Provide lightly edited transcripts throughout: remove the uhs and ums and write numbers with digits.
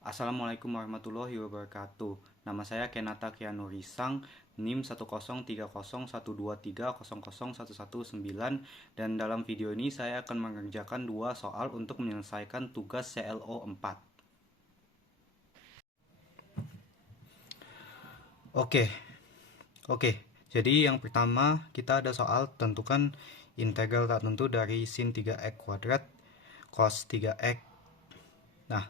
Assalamualaikum warahmatullahi wabarakatuh. Nama saya Kenata Kianurisang, NIM 1030123001119, dan dalam video ini saya akan mengerjakan dua soal untuk menyelesaikan tugas CLO 4. Oke. Jadi yang pertama kita ada soal tentukan integral tak tentu dari sin 3x kuadrat cos 3x. Nah,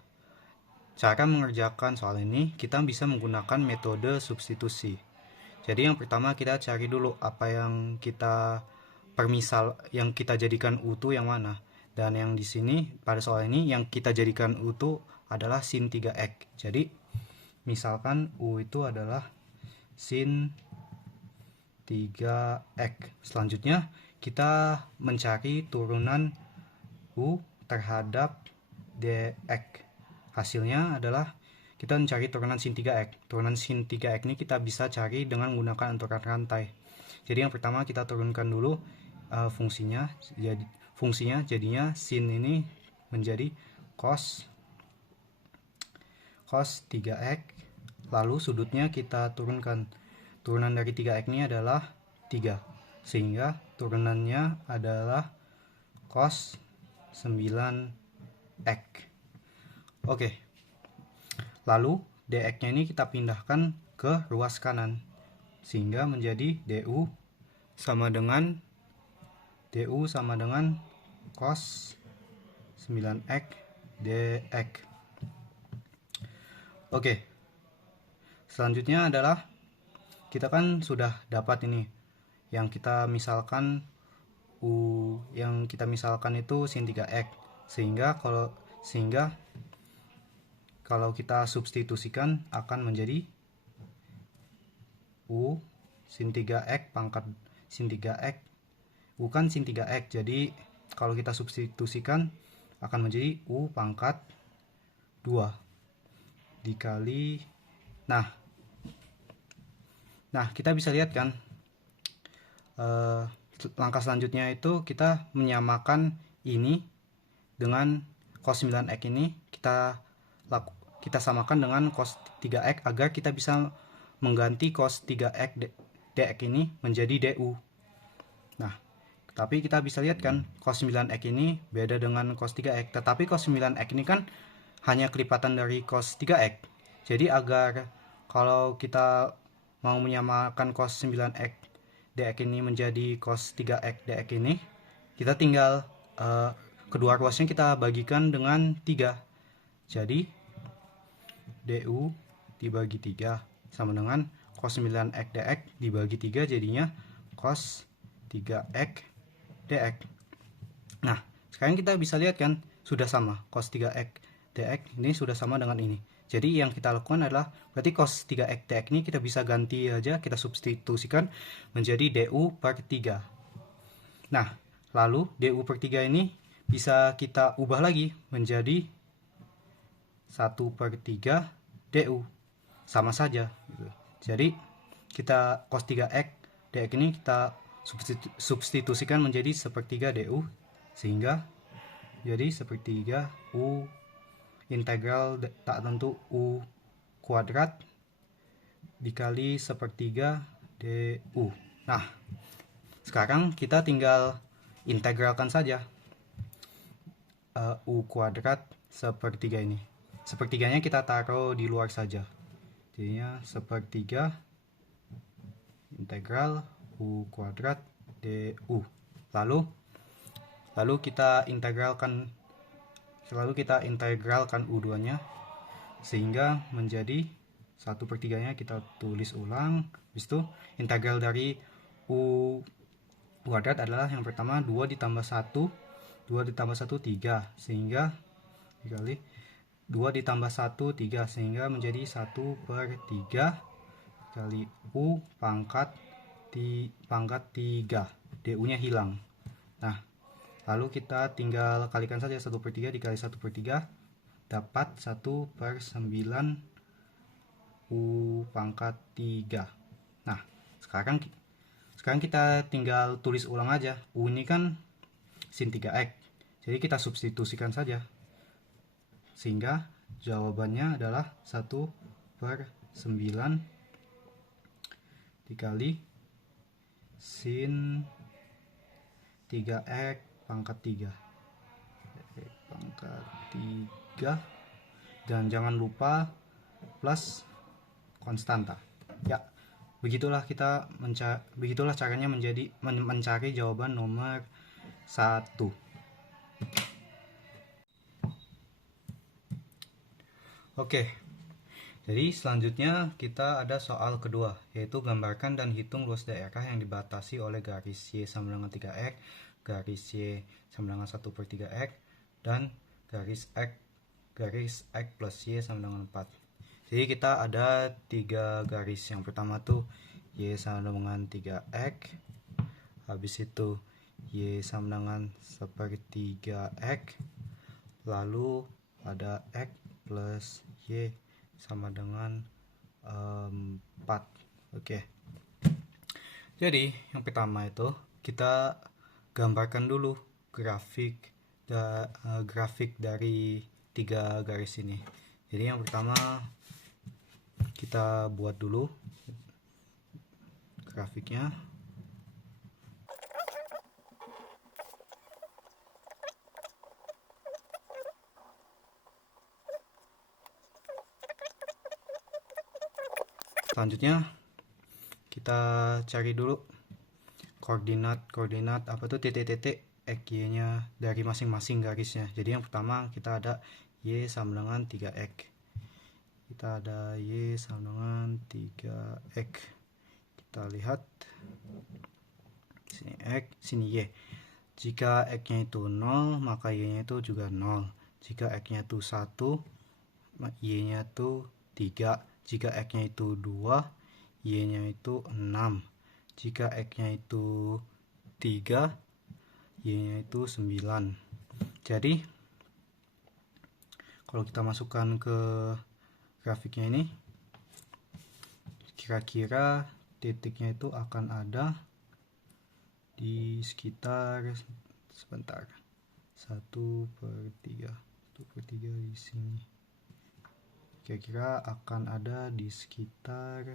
cara mengerjakan soal ini kita bisa menggunakan metode substitusi. Jadi yang pertama kita cari dulu apa yang kita yang kita jadikan U itu yang mana. Dan yang di sini pada soal ini yang kita jadikan U itu adalah sin 3x. Jadi misalkan U itu adalah sin 3x. Selanjutnya kita mencari turunan U terhadap dx. Hasilnya adalah kita mencari turunan sin 3x. Turunan sin 3x ini kita bisa cari dengan menggunakan aturan rantai. Jadi yang pertama kita turunkan dulu fungsinya jadinya sin ini menjadi cos 3x, lalu sudutnya kita turunkan. Turunan dari 3x ini adalah 3, sehingga turunannya adalah cos 9x. Oke. Lalu dx-nya ini kita pindahkan ke ruas kanan, sehingga menjadi du sama dengan cos 9x dx. Oke. Selanjutnya adalah kita kan sudah dapat ini yang kita misalkan itu sin 3x, sehingga kalau kita substitusikan akan menjadi U sin 3x pangkat sin 3x, bukan sin 3x. Jadi kalau kita substitusikan akan menjadi U pangkat 2 dikali. Nah, kita bisa lihat kan langkah selanjutnya itu kita menyamakan ini dengan cos 9x ini kita samakan dengan cos 3x agar kita bisa mengganti cos 3x dx ini menjadi du. Nah, tapi kita bisa lihat kan cos 9x ini beda dengan cos 3x, tetapi cos 9x ini kan hanya kelipatan dari cos 3x. Jadi agar kalau kita mau menyamakan cos 9x dx ini menjadi cos 3x dx ini, kita tinggal kedua ruasnya kita bagikan dengan 3. Jadi du dibagi 3 sama dengan cos 9x dx dibagi 3, jadinya cos 3x dx. Nah, sekarang kita bisa lihat kan sudah sama, cos 3x dx ini sudah sama dengan ini. Jadi yang kita lakukan adalah berarti cos 3x dx ini kita bisa ganti aja, kita substitusikan menjadi du per 3. Nah, lalu du per 3 ini bisa kita ubah lagi menjadi 1 per 3 du. Sama saja gitu. Jadi kita cos 3x dx ini kita substitusikan menjadi sepertiga du, sehingga jadi sepertiga u integral tak tentu u kuadrat dikali sepertiga du. Nah, sekarang kita tinggal integralkan saja u kuadrat sepertiga ini. Sepertiganya kita taruh di luar saja, jadinya sepertiga integral u kuadrat du. Lalu kita integralkan u2 nya sehingga menjadi 1/3 nya kita tulis ulang. Habis itu integral dari u kuadrat adalah yang pertama 2 ditambah 1 3, sehingga dikali 2 ditambah 1 3, sehingga menjadi 1/3 kali u pangkat 3, du nya hilang. Nah, lalu kita tinggal kalikan saja 1/3 dikali 1/3 dapat 1/9 u pangkat 3. Nah, sekarang kita tinggal tulis ulang aja. U ini kan sin 3x, jadi kita substitusikan saja sehingga jawabannya adalah 1/9 dikali sin 3x pangkat 3 dan jangan lupa plus konstanta. Ya, begitulah caranya mencari jawaban nomor 1. Oke. Jadi selanjutnya kita ada soal kedua, yaitu gambarkan dan hitung luas daerah yang dibatasi oleh garis Y sama dengan 3x, garis Y sama dengan 1/3x, dan garis X plus Y sama dengan 4. Jadi kita ada 3 garis. Yang pertama tuh Y sama dengan 3x, habis itu Y sama dengan 1/3x, lalu ada X plus Y sama dengan 4. Oke. Jadi yang pertama itu kita gambarkan dulu grafik dari 3 garis ini. Jadi yang pertama kita buat dulu grafiknya. Selanjutnya kita cari dulu koordinat apa tuh titik-titik x-y-nya dari masing-masing garisnya. Jadi yang pertama kita ada y sama dengan 3x. Kita ada y sama dengan 3x. Kita lihat sini x, sini y. Jika x-nya itu 0, maka y-nya itu juga 0. Jika x-nya itu 1, y-nya itu 3. Jika x-nya itu 2, y-nya itu 6. Jika x-nya itu 3, y-nya itu 9. Jadi kalau kita masukkan ke grafiknya ini, kira-kira titiknya itu akan ada di sekitar 1/3 di sini. Kira-kira akan ada di sekitar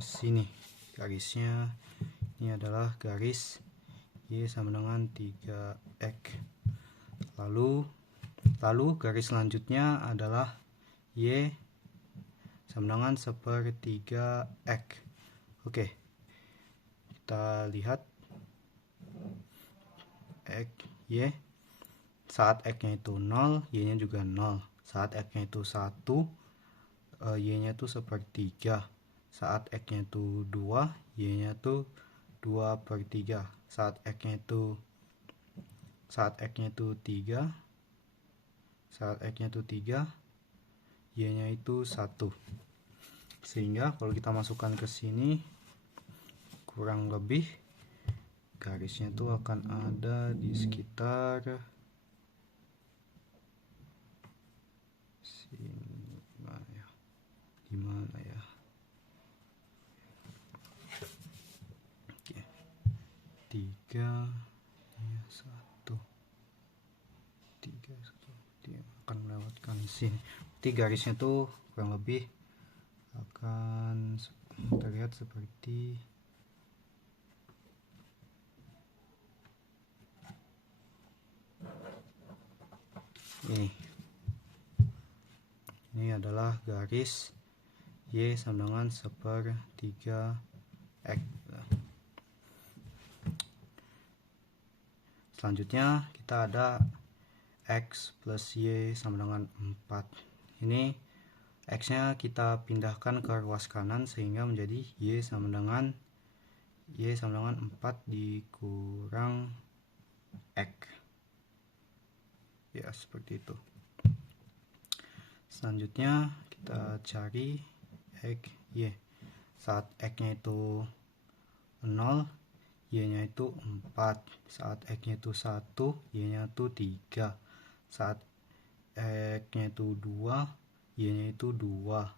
sini. Garisnya ini adalah garis Y sama dengan 3x. Lalu garis selanjutnya adalah Y sama dengan 1/3x. Oke. Kita lihat x, y. Saat x-nya itu 0, y-nya juga 0. Saat x-nya itu 1, y-nya itu 1/3. Saat x-nya itu 2, y-nya itu 2/3. Saat x-nya itu 3, y-nya itu 1. Sehingga kalau kita masukkan ke sini, kurang lebih garisnya itu akan ada di sekitar sini. Gimana ya? Oke. 3 ya 1 3 dia akan melewatkan sini. Jadi garisnya tuh kurang lebih akan terlihat seperti ini adalah garis Y sama dengan 1/3x. Selanjutnya kita ada X plus Y sama dengan 4. Ini X nya kita pindahkan ke ruas kanan sehingga menjadi Y sama dengan 4 dikurang X. Ya, seperti itu. Selanjutnya kita cari X, Y. Saat X-nya itu 0, Y-nya itu 4. Saat X-nya itu 1, Y-nya itu 3. Saat X-nya itu 2, Y-nya itu 2.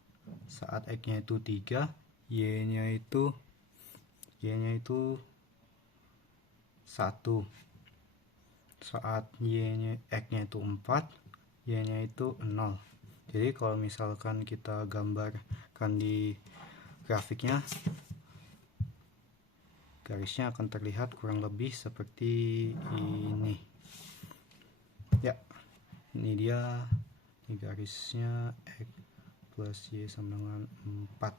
Saat X-nya itu 3, Y-nya itu 1. Saat X-nya itu 4, Y-nya itu 0. Jadi kalau misalkan kita gambarkan di grafiknya, garisnya akan terlihat kurang lebih seperti ini. Ya, ini dia. Ini garisnya X plus Y sama dengan 4.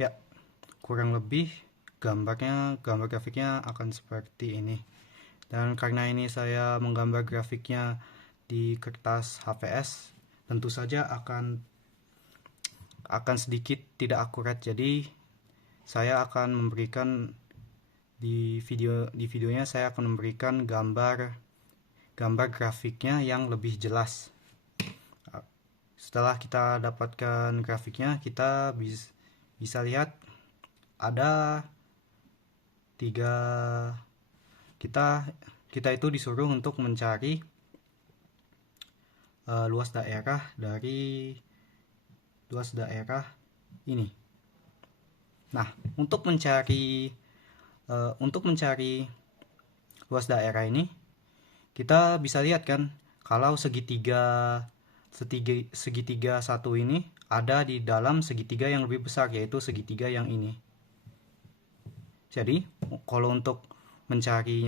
Ya, kurang lebih gambar grafiknya akan seperti ini. Dan karena ini saya menggambar grafiknya di kertas HVS, tentu saja akan sedikit tidak akurat. Jadi saya akan memberikan di videonya saya akan memberikan gambar grafiknya yang lebih jelas. Setelah kita dapatkan grafiknya, kita bisa lihat ada 3. Kita itu disuruh untuk mencari luas daerah ini. Nah, untuk mencari luas daerah ini, kita bisa lihat kan kalau segitiga satu ini ada di dalam segitiga yang lebih besar, yaitu segitiga yang ini. Jadi kalau untuk mencari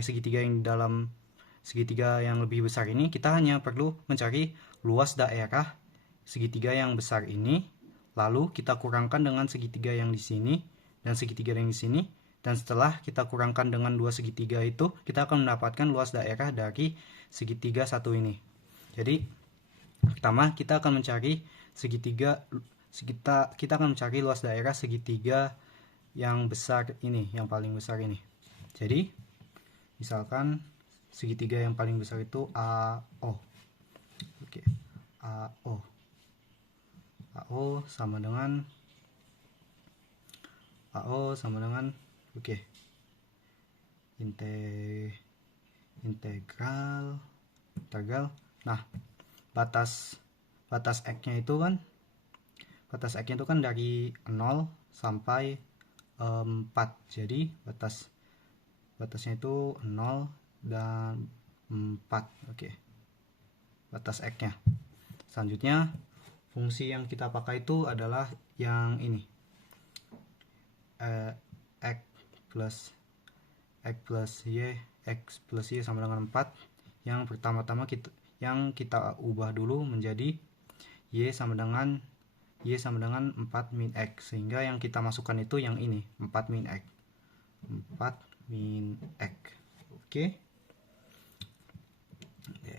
segitiga yang di dalam segitiga yang lebih besar ini, kita hanya perlu mencari luas daerah segitiga yang besar ini, lalu kita kurangkan dengan segitiga yang di sini dan segitiga yang di sini, dan setelah kita kurangkan dengan dua segitiga itu, kita akan mendapatkan luas daerah dari segitiga satu ini. Jadi pertama kita akan mencari kita akan mencari luas daerah segitiga yang besar ini, yang paling besar ini. Jadi misalkan segitiga yang paling besar itu AO. Oke. AO sama dengan integral. Nah, batas X-nya itu kan dari 0 sampai 4. Jadi batasnya itu 0 dan 4. Oke. Batas X-nya. Selanjutnya fungsi yang kita pakai itu adalah yang ini. X plus Y sama dengan 4. Yang pertama-tama kita ubah dulu menjadi Y sama dengan 4 min X, sehingga yang kita masukkan itu yang ini, 4 min X. Oke.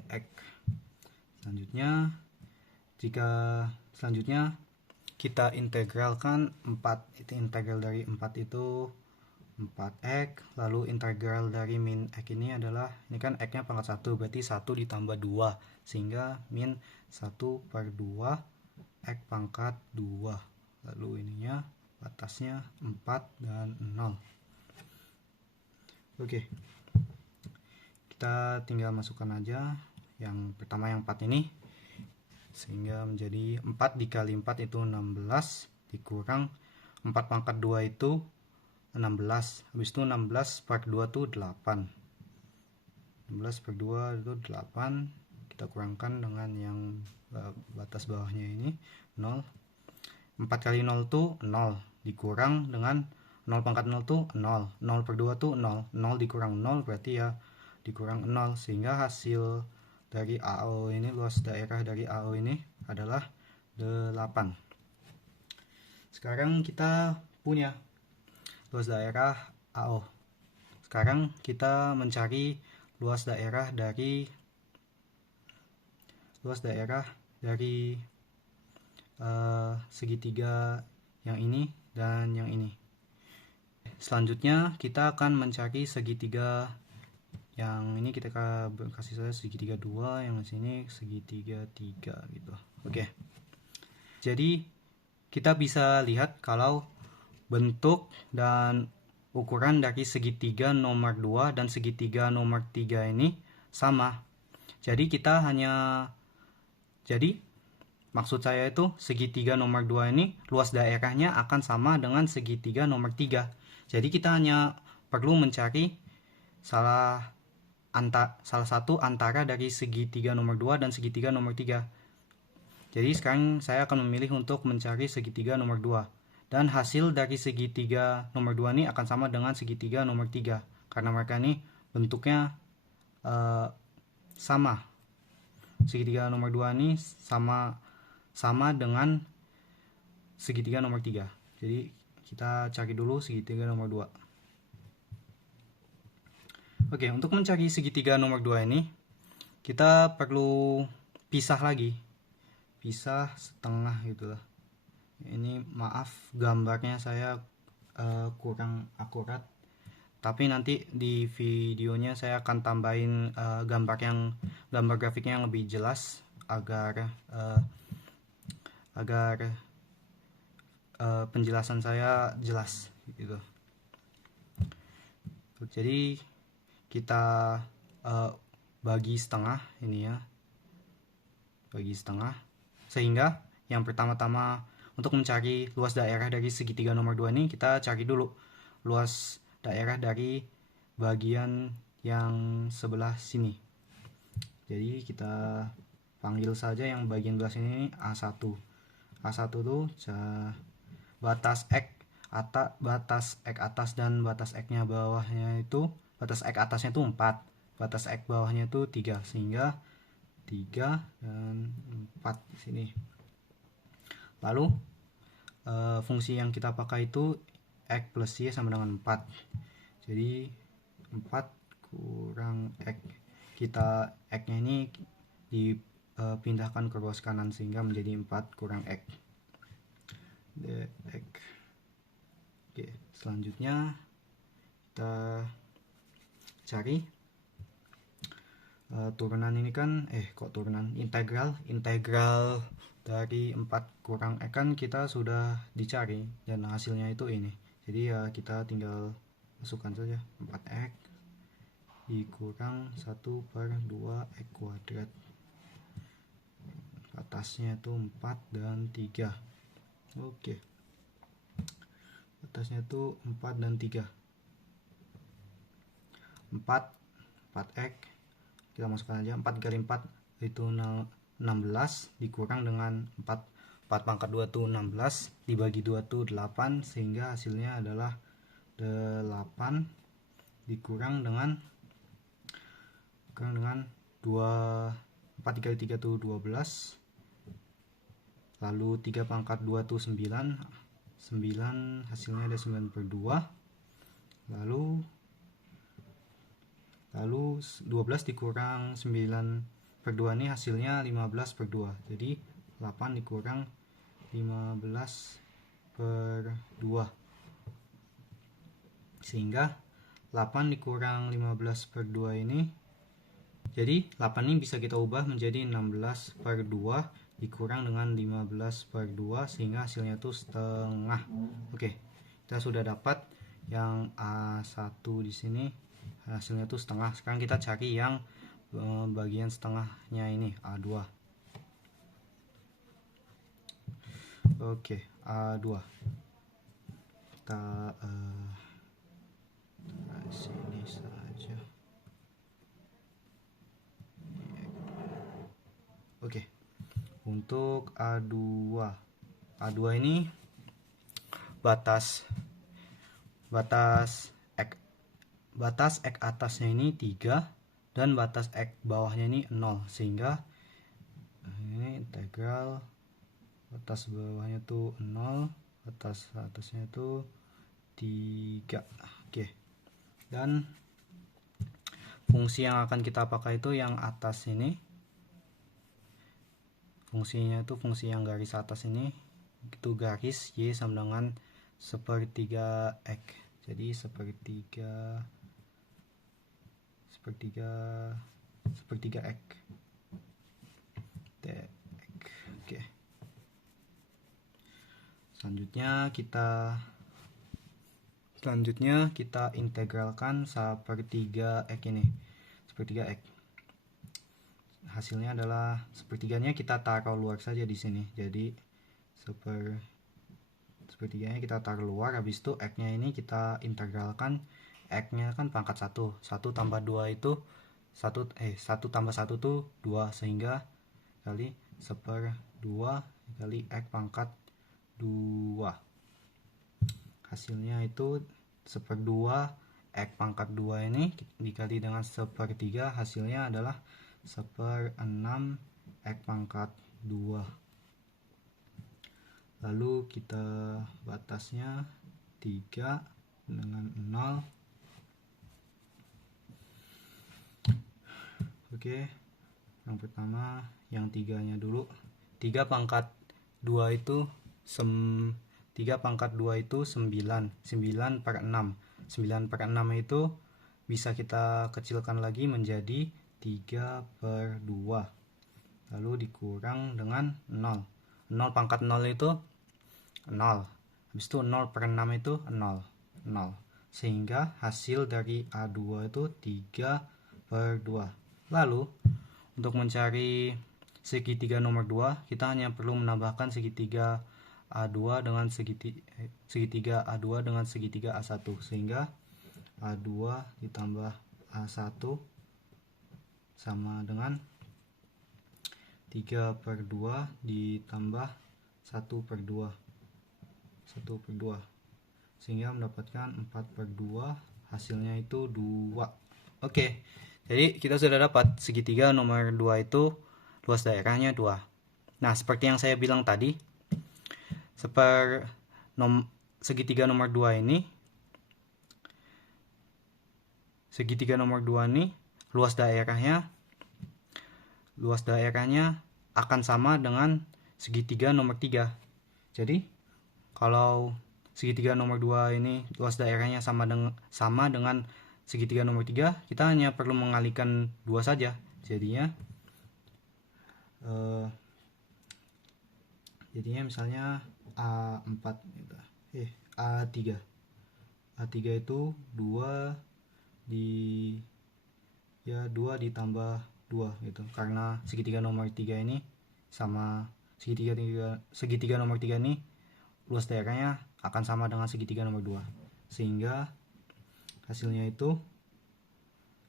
X. Selanjutnya kita integralkan 4. Itu integral dari 4 itu 4x, lalu integral dari min x ini adalah, ini kan x nya pangkat 1, berarti 1 ditambah 2, sehingga min 1/2 x pangkat 2. Lalu ininya batasnya 4 dan 0. Oke. Kita tinggal masukkan aja yang pertama, yang 4 ini, sehingga menjadi 4 dikali 4 itu 16, dikurang 4 pangkat 2 itu 16. Habis itu 16/2 itu 8. 16/2 itu 8. Kita kurangkan dengan yang batas bawahnya ini 0. 4 kali 0 itu 0, dikurang dengan 0 pangkat 0 itu 0. 0/2 itu 0. 0 dikurang 0 berarti ya dikurang 0, sehingga hasil dari AO ini, luas daerah dari AO ini adalah 8. Sekarang kita punya luas daerah AO. Sekarang kita mencari luas daerah dari segitiga yang ini dan yang ini. Selanjutnya kita akan mencari segitiga yang ini, kita kasih saja segitiga 2, yang sini segitiga 3 gitu. Oke. Jadi kita bisa lihat kalau bentuk dan ukuran dari segitiga nomor 2 dan segitiga nomor 3 ini sama. Jadi maksud saya itu segitiga nomor 2 ini luas daerahnya akan sama dengan segitiga nomor 3. Jadi kita hanya perlu mencari salah satu antara dari segitiga nomor 2 dan segitiga nomor 3. Jadi sekarang saya akan memilih untuk mencari segitiga nomor 2. Dan hasil dari segitiga nomor 2 ini akan sama dengan segitiga nomor 3. Karena mereka ini bentuknya sama. Segitiga nomor 2 ini sama dengan segitiga nomor 3. Jadi kita cari dulu segitiga nomor 2. Oke, untuk mencari segitiga nomor 2 ini kita perlu pisah lagi. Pisah setengah gitu lah. Ini maaf gambarnya saya kurang akurat. Tapi nanti di videonya saya akan tambahin gambar grafiknya yang lebih jelas agar penjelasan saya jelas gitu. Jadi kita bagi setengah ini ya, bagi setengah, sehingga yang pertama-tama untuk mencari luas daerah dari segitiga nomor 2 ini kita cari dulu luas daerah dari bagian yang sebelah sini. Jadi kita panggil saja yang bagian belah sini A1. A1 tuh batas X atas dan batas X-nya bawahnya itu, batas X atasnya itu 4, batas X bawahnya itu 3, sehingga 3 dan 4 di sini. Lalu fungsi yang kita pakai itu X plus Y sama dengan 4. Jadi 4 kurang X. Kita X-nya ini dipindahkan ke ruas kanan sehingga menjadi 4 kurang X. dx. Oke, selanjutnya kita cari turunan ini kan integral dari 4 kurang X kan kita sudah dicari dan hasilnya itu ini. Jadi ya kita tinggal masukkan saja 4X dikurang 1/2 X kuadrat. Atasnya itu 4 dan 3. Oke. Atasnya itu 4 dan 3. 4X kita masukkan aja 4 kali 4 itu 16 dikurang dengan 4 pangkat 2 itu 16 dibagi 2 itu 8, sehingga hasilnya adalah 8 dikurang dengan 2. 4 dikali 3 itu 12, lalu 3 pangkat 2 itu 9 hasilnya ada 9/2, lalu 12 dikurang 9/2 ini hasilnya 15/2. Jadi 8 dikurang 15/2, sehingga 8 dikurang 15/2 ini, jadi 8 ini bisa kita ubah menjadi 16/2 dikurang dengan 15/2, sehingga hasilnya itu setengah. Oke, kita sudah dapat yang A1 di sini, hasilnya itu setengah. Sekarang kita cari yang bagian setengahnya ini, A2. Oke, A2 kita sini saja. Oke, untuk A2 ini batas X atasnya ini 3 dan batas X bawahnya ini 0, sehingga ini integral batas bawahnya itu 0, batas atasnya itu 3. Oke. Dan fungsi yang akan kita pakai itu yang atas ini. Fungsinya itu fungsi yang garis atas ini, itu garis Y sama dengan 1/3X. Jadi 1/3X. Oke. Selanjutnya kita integralkan 1/3X ini. 1/3X. hasilnya adalah sepertiganya kita taruh luar saja di sini. Jadi sepertiganya kita taruh luar, habis itu X-nya ini kita integralkan. X-nya kan pangkat 1. 1 tambah 2 itu 1 tambah 1 itu 2, sehingga kali 1/2 kali X pangkat 2. Hasilnya itu 1/2 X pangkat 2 ini dikali dengan 1/3, hasilnya adalah 1/6 X pangkat 2. Lalu kita batasnya 3 dengan 0. Oke, yang pertama yang 3-nya dulu. 3 pangkat 2 itu 3 pangkat 2 itu 9. 9/6. 9/6 itu bisa kita kecilkan lagi menjadi 3/2. Lalu dikurang dengan 0. 0 pangkat 0 itu 0. Habis itu 0/6 itu 0. 0. Sehingga hasil dari A2 itu 3/2. Lalu untuk mencari segitiga nomor 2, kita hanya perlu menambahkan segitiga A2 dengan segitiga A2 dengan segitiga A1, sehingga A2 ditambah A1 sama dengan 3/2 ditambah 1/2, sehingga mendapatkan 4/2, hasilnya itu 2. Oke, jadi kita sudah dapat segitiga nomor 2 itu luas daerahnya 2. Nah, seperti yang saya bilang tadi, segitiga nomor 2 ini luas daerahnya akan sama dengan segitiga nomor 3. Jadi kalau segitiga nomor 2 ini luas daerahnya sama dengan segitiga nomor 3, kita hanya perlu mengalihkan 2 saja. Jadinya misalnya A4 gitu. A3 itu 2 ditambah 2 gitu. Karena segitiga nomor 3 ini sama segitiga nomor 3 ini luas daerahnya akan sama dengan segitiga nomor 2. Sehingga hasilnya itu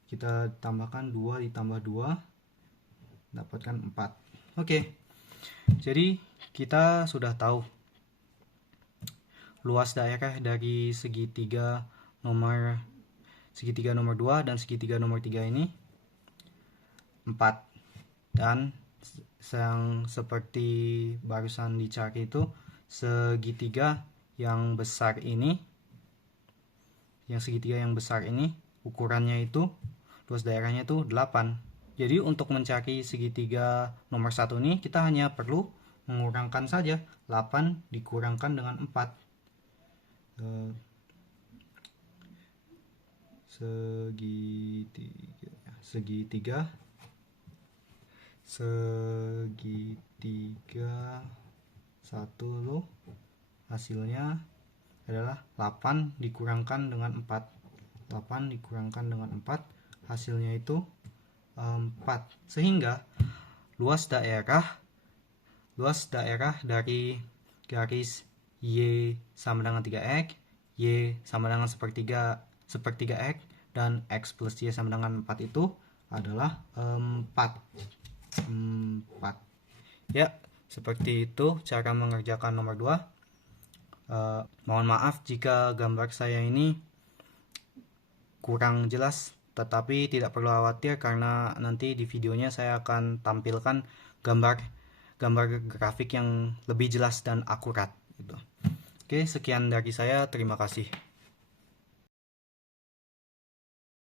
kita tambahkan 2 ditambah 2 dapatkan 4. Oke. Jadi kita sudah tahu luas daerah dari segitiga nomor 2 dan segitiga nomor 3 ini 4. Dan yang seperti barusan dicari itu segitiga yang besar ini, ukurannya itu luas daerahnya itu 8. Jadi untuk mencari segitiga nomor 1 ini kita hanya perlu mengurangkan saja. 8 dikurangkan dengan 4. Segitiga 1 hasilnya adalah 8 dikurangkan dengan 4. 8 dikurangkan dengan 4, hasilnya itu 4. Sehingga luas daerah dari garis Y sama dengan 3X, Y sama dengan sepertiga X, dan X plus Y sama dengan 4 itu adalah 4. Ya, seperti itu cara mengerjakan nomor 2. Mohon maaf jika gambar saya ini kurang jelas, tetapi tidak perlu khawatir karena nanti di videonya saya akan tampilkan gambar grafik yang lebih jelas dan akurat gitu. Oke, sekian dari saya, terima kasih.